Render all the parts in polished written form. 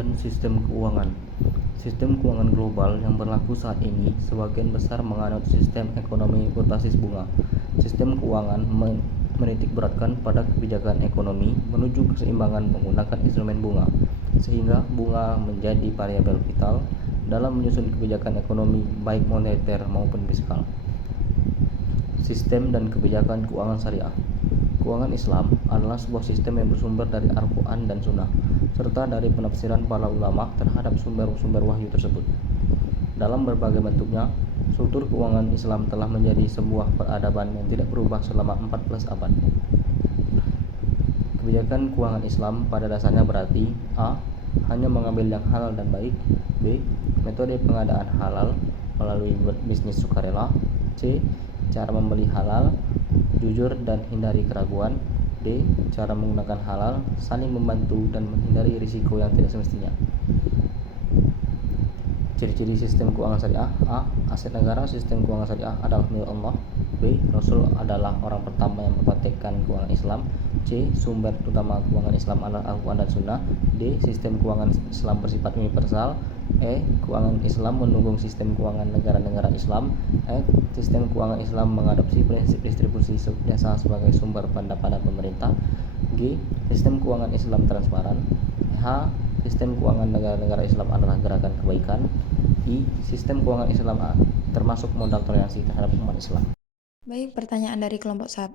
Pengertian sistem keuangan. Sistem keuangan global yang berlaku saat ini sebagian besar menganut sistem ekonomi berbasis bunga. Sistem keuangan menitikberatkan pada kebijakan ekonomi menuju keseimbangan menggunakan instrumen bunga, sehingga bunga menjadi variabel vital dalam menyusun kebijakan ekonomi baik moneter maupun fiskal. Sistem dan kebijakan keuangan syariah. Keuangan Islam adalah sebuah sistem yang bersumber dari Al-Quran dan Sunnah, serta dari penafsiran para ulama terhadap sumber-sumber wahyu tersebut. Dalam berbagai bentuknya, struktur keuangan Islam telah menjadi sebuah peradaban yang tidak berubah selama 14 abad. Kebijakan keuangan Islam pada dasarnya berarti A. Hanya mengambil yang halal dan baik. B. Metode pengadaan halal melalui bisnis sukarela. C. Cara membeli halal, jujur dan hindari keraguan. D. Cara menggunakan halal, saling membantu dan menghindari risiko yang tidak semestinya. Ciri-ciri sistem keuangan syariah. A. Aset negara. Sistem keuangan syariah adalah milik Allah. B. Rasul adalah orang pertama yang mempraktikkan keuangan Islam. C. Sumber utama keuangan Islam adalah Al-Quran dan Sunnah. D. Sistem keuangan Islam bersifat universal. E. Keuangan Islam mendukung sistem keuangan negara-negara Islam. F. Sistem keuangan Islam mengadopsi prinsip distribusi jasa sebagai sumber pendapatan pemerintah. G. Sistem keuangan Islam transparan. H. Sistem keuangan negara-negara Islam adalah gerakan kebaikan. I. Sistem keuangan Islam termasuk modal toleransi terhadap umat Islam. Baik, pertanyaan dari kelompok 1.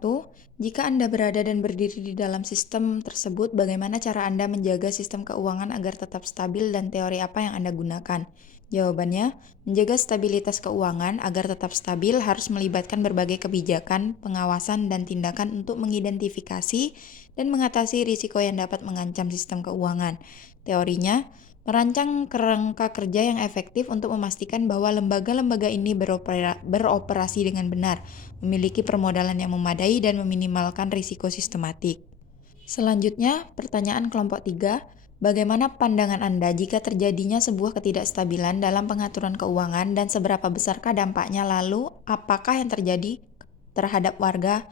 Jika Anda berada dan berdiri di dalam sistem tersebut, bagaimana cara Anda menjaga sistem keuangan agar tetap stabil dan teori apa yang Anda gunakan? Jawabannya, menjaga stabilitas keuangan agar tetap stabil harus melibatkan berbagai kebijakan, pengawasan, dan tindakan untuk mengidentifikasi dan mengatasi risiko yang dapat mengancam sistem keuangan. Teorinya, merancang kerangka kerja yang efektif untuk memastikan bahwa lembaga-lembaga ini beroperasi dengan benar, memiliki permodalan yang memadai dan meminimalkan risiko sistematik. Selanjutnya, pertanyaan kelompok 3. Bagaimana pandangan Anda jika terjadinya sebuah ketidakstabilan dalam pengaturan keuangan dan seberapa besarkah dampaknya, lalu apakah yang terjadi terhadap warga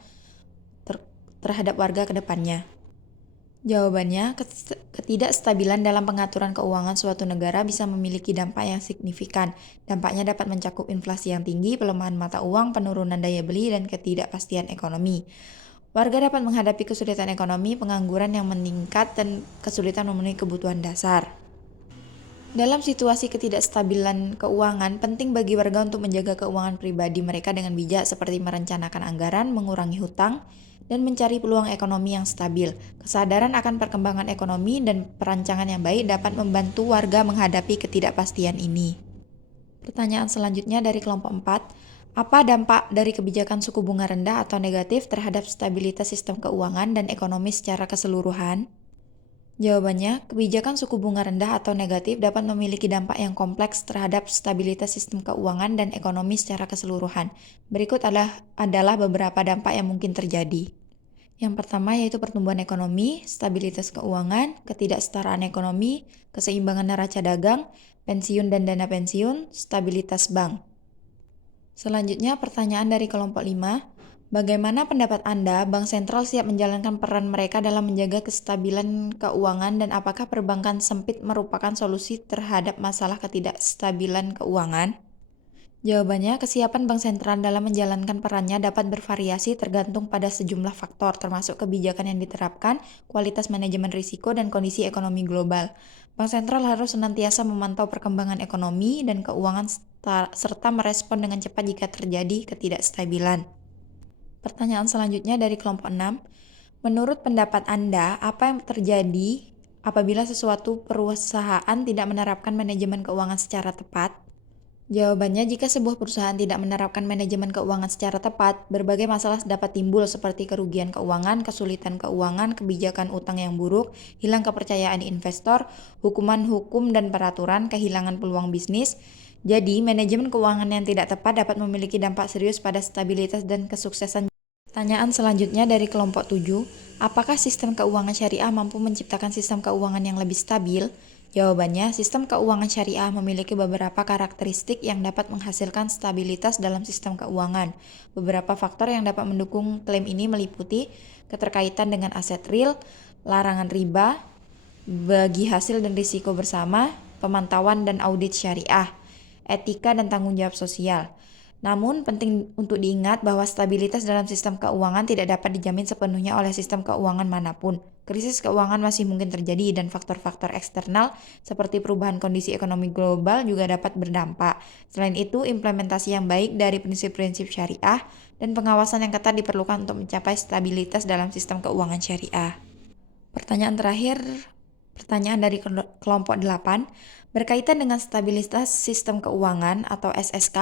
ke depannya? Jawabannya, ketidakstabilan dalam pengaturan keuangan suatu negara bisa memiliki dampak yang signifikan. Dampaknya dapat mencakup inflasi yang tinggi, pelemahan mata uang, penurunan daya beli, dan ketidakpastian ekonomi. Warga dapat menghadapi kesulitan ekonomi, pengangguran yang meningkat, dan kesulitan memenuhi kebutuhan dasar. Dalam situasi ketidakstabilan keuangan, penting bagi warga untuk menjaga keuangan pribadi mereka dengan bijak seperti merencanakan anggaran, mengurangi hutang, dan mencari peluang ekonomi yang stabil. Kesadaran akan perkembangan ekonomi dan perancangan yang baik dapat membantu warga menghadapi ketidakpastian ini. Pertanyaan selanjutnya dari kelompok 4. Apa dampak dari kebijakan suku bunga rendah atau negatif terhadap stabilitas sistem keuangan dan ekonomi secara keseluruhan? Jawabannya, kebijakan suku bunga rendah atau negatif dapat memiliki dampak yang kompleks terhadap stabilitas sistem keuangan dan ekonomi secara keseluruhan. Berikut adalah beberapa dampak yang mungkin terjadi. Yang pertama yaitu pertumbuhan ekonomi, stabilitas keuangan, ketidaksetaraan ekonomi, keseimbangan neraca dagang, pensiun dan dana pensiun, stabilitas bank. Selanjutnya, pertanyaan dari kelompok 5. Bagaimana pendapat Anda, Bank Sentral siap menjalankan peran mereka dalam menjaga kestabilan keuangan dan apakah perbankan sempit merupakan solusi terhadap masalah ketidakstabilan keuangan? Jawabannya, kesiapan Bank Sentral dalam menjalankan perannya dapat bervariasi tergantung pada sejumlah faktor, termasuk kebijakan yang diterapkan, kualitas manajemen risiko, dan kondisi ekonomi global. Bank Sentral harus senantiasa memantau perkembangan ekonomi dan keuangan serta merespon dengan cepat jika terjadi ketidakstabilan. Pertanyaan selanjutnya dari kelompok 6. Menurut pendapat Anda, apa yang terjadi apabila sesuatu perusahaan tidak menerapkan manajemen keuangan secara tepat? Jawabannya, jika sebuah perusahaan tidak menerapkan manajemen keuangan secara tepat, berbagai masalah dapat timbul seperti kerugian keuangan, kesulitan keuangan, kebijakan utang yang buruk, hilang kepercayaan investor, hukuman hukum dan peraturan, kehilangan peluang bisnis. Jadi, manajemen keuangan yang tidak tepat dapat memiliki dampak serius pada stabilitas dan kesuksesan. Pertanyaan selanjutnya dari kelompok 7. Apakah sistem keuangan syariah mampu menciptakan sistem keuangan yang lebih stabil? Jawabannya, sistem keuangan syariah memiliki beberapa karakteristik yang dapat menghasilkan stabilitas dalam sistem keuangan. Beberapa faktor yang dapat mendukung klaim ini meliputi keterkaitan dengan aset real, larangan riba, bagi hasil dan risiko bersama, pemantauan dan audit syariah, etika dan tanggung jawab sosial. Namun, penting untuk diingat bahwa stabilitas dalam sistem keuangan tidak dapat dijamin sepenuhnya oleh sistem keuangan manapun. Krisis keuangan masih mungkin terjadi dan faktor-faktor eksternal seperti perubahan kondisi ekonomi global juga dapat berdampak. Selain itu, implementasi yang baik dari prinsip-prinsip syariah dan pengawasan yang ketat diperlukan untuk mencapai stabilitas dalam sistem keuangan syariah. Pertanyaan terakhir, pertanyaan dari kelompok 8, berkaitan dengan stabilitas sistem keuangan atau SSK,